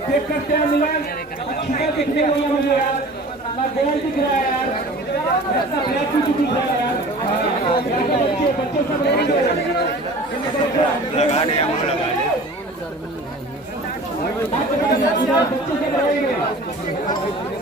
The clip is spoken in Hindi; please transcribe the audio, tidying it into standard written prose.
चेक करते हैं मिलान अच्छी दिखने को मुझे यार ना गोल दिख रहा है यार रास्ता ब्लैक भी दिख रहा है यार बच्चे सब लगा दे हम लगा दे बच्चे सब रहेंगे